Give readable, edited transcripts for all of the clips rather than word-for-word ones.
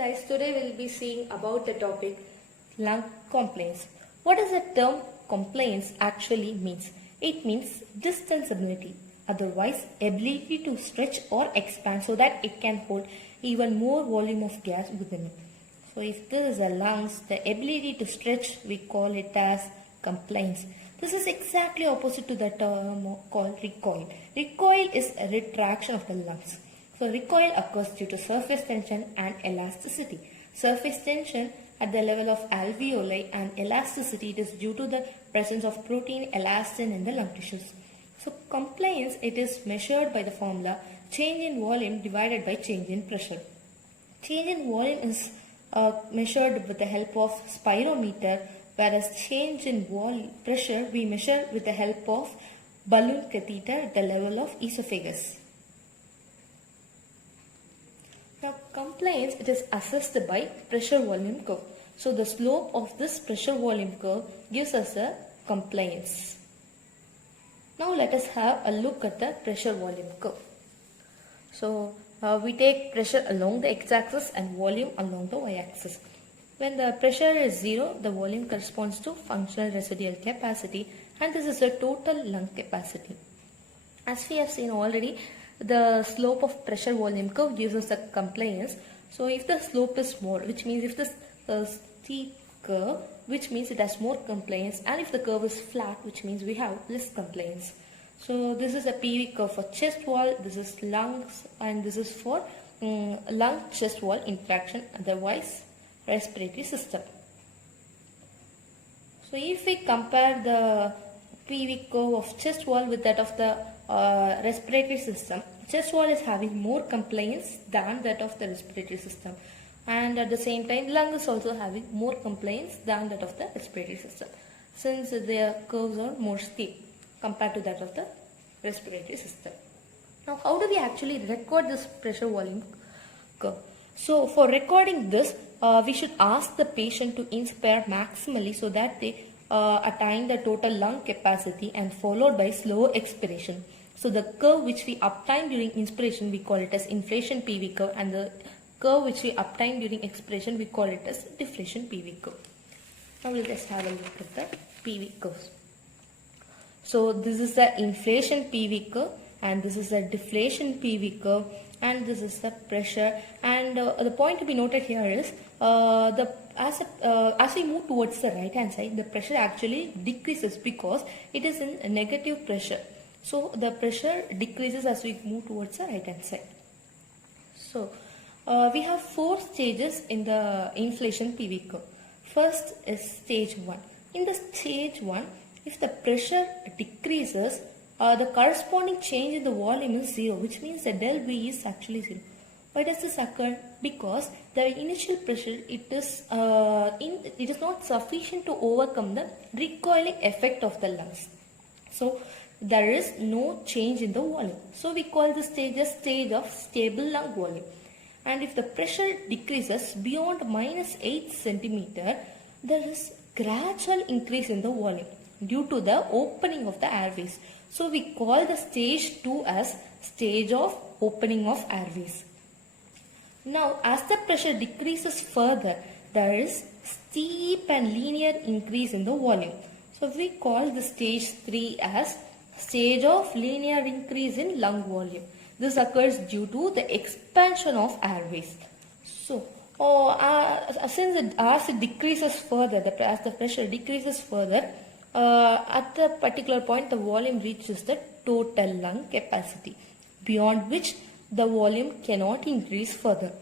guys, today we'll be seeing about the topic lung complaints. What does the term complaints actually means? It means distensibility, otherwise ability to stretch or expand so that it can hold even more volume of gas within it. So if this is a lungs, the ability to stretch, we call it as complaints. This is exactly opposite to the term called recoil. Recoil is a retraction of the lungs. So recoil occurs due to surface tension and elasticity. Surface tension at the level of alveoli and elasticity, it is due to the presence of protein elastin in the lung tissues. So compliance, it is measured by the formula change in volume divided by change in pressure. Change in volume is measured with the help of spirometer, whereas change in pressure we measure with the help of balloon catheter at the level of esophagus. Now compliance, it is assessed by pressure volume curve. So the slope of this pressure volume curve gives us a compliance. Now let us have a look at the pressure volume curve. So we take pressure along the x-axis and volume along the y-axis. When the pressure is 0, the volume corresponds to functional residual capacity, and this is the total lung capacity. As we have seen already, the slope of pressure volume curve gives us a compliance. So if the slope is more, which means if this steep curve, which means it has more compliance, and if the curve is flat, which means we have less compliance. So this is a PV curve for chest wall, this is lungs, and this is for lung chest wall interaction, otherwise respiratory system. So if we compare the PV curve of chest wall with that of the respiratory system, chest wall is having more compliance than that of the respiratory system, and at the same time lung is also having more compliance than that of the respiratory system, since their curves are more steep compared to that of the respiratory system. Now how do we actually record this pressure volume curve? So for recording this, we should ask the patient to inspire maximally so that they attain the total lung capacity, and followed by slow expiration. So the curve which we obtain during inspiration, we call it as inflation PV curve, and the curve which we obtain during expiration, we call it as deflation PV curve. Now we'll just have a look at the PV curves. So this is the inflation PV curve, and this is the deflation PV curve, and this is the pressure. And the point to be noted here is as we move towards the right hand side, the pressure actually decreases because it is in a negative pressure. So the pressure decreases as we move towards the right hand side. So we have 4 stages in the inflation PV curve. First is stage 1. In the stage 1, if the pressure decreases, the corresponding change in the volume is 0, which means the del V is actually 0. Why does this occur? Because the initial pressure, it is not sufficient to overcome the recoiling effect of the lungs. So there is no change in the volume. So we call this stage a stage of stable lung volume. And if the pressure decreases beyond -8 centimeter, there is gradual increase in the volume due to the opening of the airways. So we call the stage 2 as stage of opening of airways. Now as the pressure decreases further, there is steep and linear increase in the volume. So we call the stage 3 as stage of linear increase in lung volume. This occurs due to the expansion of airways. So as it decreases further, as the pressure decreases further, at the particular point the volume reaches the total lung capacity, beyond which the volume cannot increase further.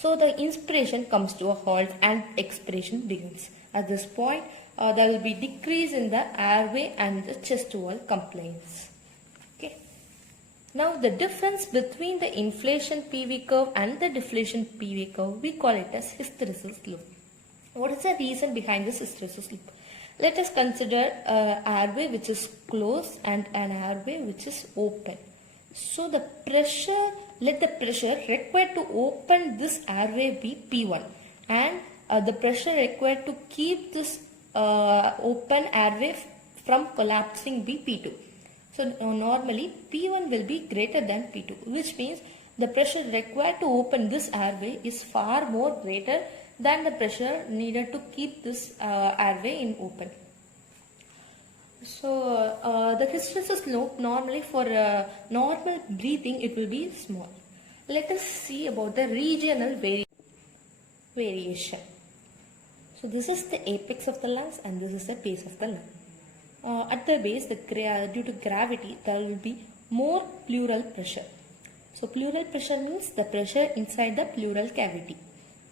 So the inspiration comes to a halt and expiration begins. At this point there will be decrease in the airway and the chest wall compliance. Okay. Now the difference between the inflation PV curve and the deflation PV curve, we call it as hysteresis loop. What is the reason behind this hysteresis loop? Let us consider an airway which is closed and an airway which is open. So the pressure, let the pressure required to open this airway be P1, and the pressure required to keep this open airway from collapsing be P2. So normally P1 will be greater than P2, which means the pressure required to open this airway is far more greater than the pressure needed to keep this airway in open. So the hysteresis loop normally for normal breathing it will be small. Let us see about the regional variation. So this is the apex of the lungs and this is the base of the lung. At the base, due to gravity, there will be more pleural pressure. So pleural pressure means the pressure inside the pleural cavity.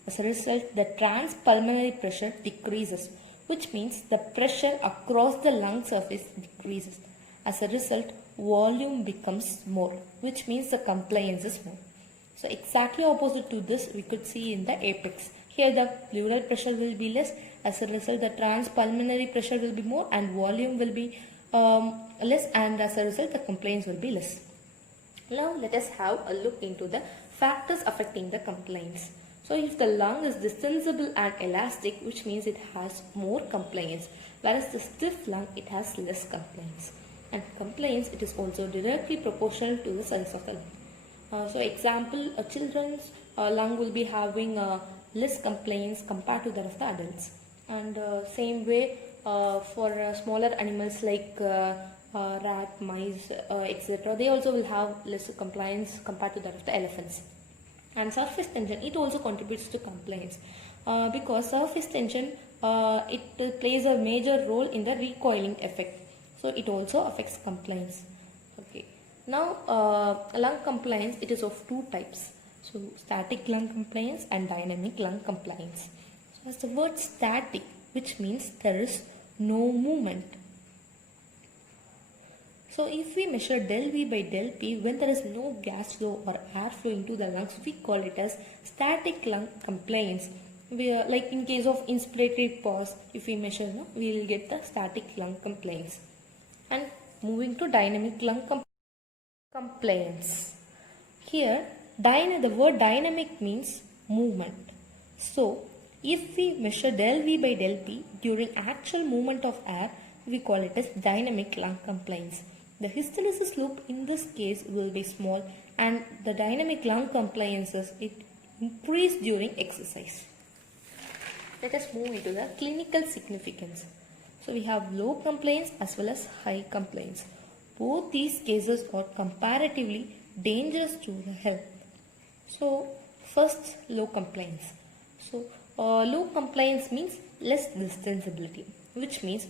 As a result, the transpulmonary pressure decreases, which means the pressure across the lung surface decreases. As a result, volume becomes more, which means the compliance is more. So exactly opposite to this, we could see in the apex. Here the pleural pressure will be less. As a result, the transpulmonary pressure will be more and volume will be less, and as a result, the compliance will be less. Now let us have a look into the factors affecting the compliance. So if the lung is distensible and elastic, which means it has more compliance, whereas the stiff lung, it has less compliance. And compliance, it is also directly proportional to the size of the lung. So example, a children's lung will be having less compliance compared to that of the adults. And same way for smaller animals like rat, mice, etc. They also will have less compliance compared to that of the elephants. And surface tension, it also contributes to compliance because surface tension, it plays a major role in the recoiling effect. So it also affects compliance. Okay. Now lung compliance, it is of two types. So static lung compliance and dynamic lung compliance. So as the word static, which means there is no movement. So if we measure del V by del P when there is no gas flow or air flow into the lungs, we call it as static lung compliance. Like in case of inspiratory pause, if we measure, we will get the static lung compliance. And moving to dynamic lung compliance. Here, the word dynamic means movement. So, if we measure del V by del P during actual movement of air, we call it as dynamic lung compliance. The hysteresis loop in this case will be small and the dynamic lung compliances, it increase during exercise. Let us move into the clinical significance. So we have low compliance as well as high compliance. Both these cases are comparatively dangerous to the health. So first, low compliance. So low compliance means less distensibility, which means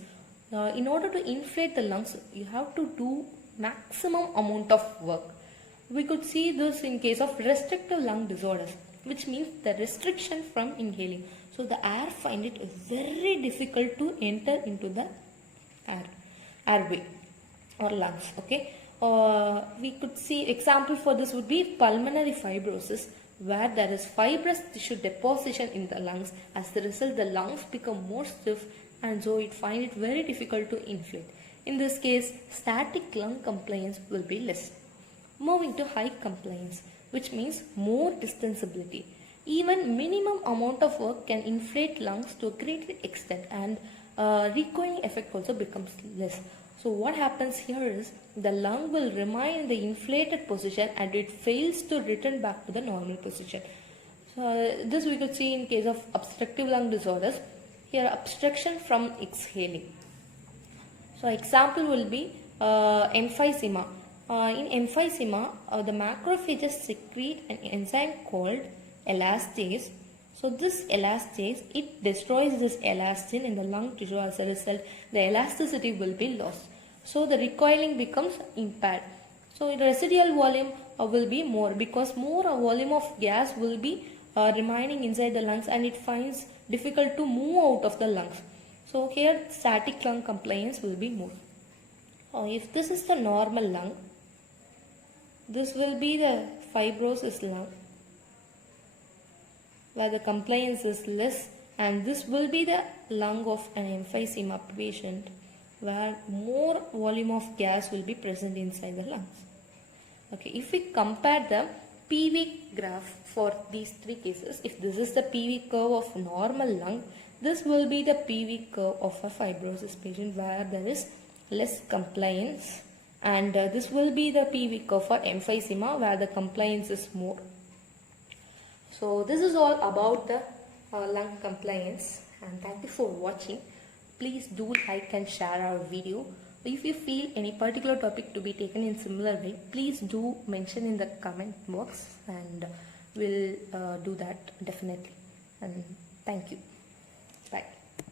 in order to inflate the lungs, you have to do maximum amount of work. We could see this in case of restrictive lung disorders, which means the restriction from inhaling. So the air find it very difficult to enter into the airway or lungs. Okay, we could see example for this would be pulmonary fibrosis, where there is fibrous tissue deposition in the lungs. As a result, the lungs become more stiff and so it find it very difficult to inflate. In this case, static lung compliance will be less. Moving to high compliance, which means more distensibility. Even minimum amount of work can inflate lungs to a greater extent and recoiling effect also becomes less. So what happens here is the lung will remain in the inflated position and it fails to return back to the normal position. So this we could see in case of obstructive lung disorders. Here obstruction from exhaling. So example will be emphysema. In emphysema, the macrophages secrete an enzyme called elastase. So this elastase, it destroys this elastin in the lung tissue. As a result, the elasticity will be lost. So the recoiling becomes impaired. So the residual volume will be more because more volume of gas will be remaining inside the lungs and it finds difficult to move out of the lungs. So here static lung compliance will be more. If this is the normal lung, this will be the fibrosis lung where the compliance is less, and this will be the lung of an emphysema patient where more volume of gas will be present inside the lungs. Okay, if we compare the PV graph for these three cases, if this is the PV curve of normal lung, this will be the PV curve of a fibrosis patient where there is less compliance and this will be the PV curve for emphysema where the compliance is more. So this is all about the lung compliance, and thank you for watching. Please do like and share our video. If you feel any particular topic to be taken in similar way, please do mention in the comment box, and we'll do that definitely. And thank you.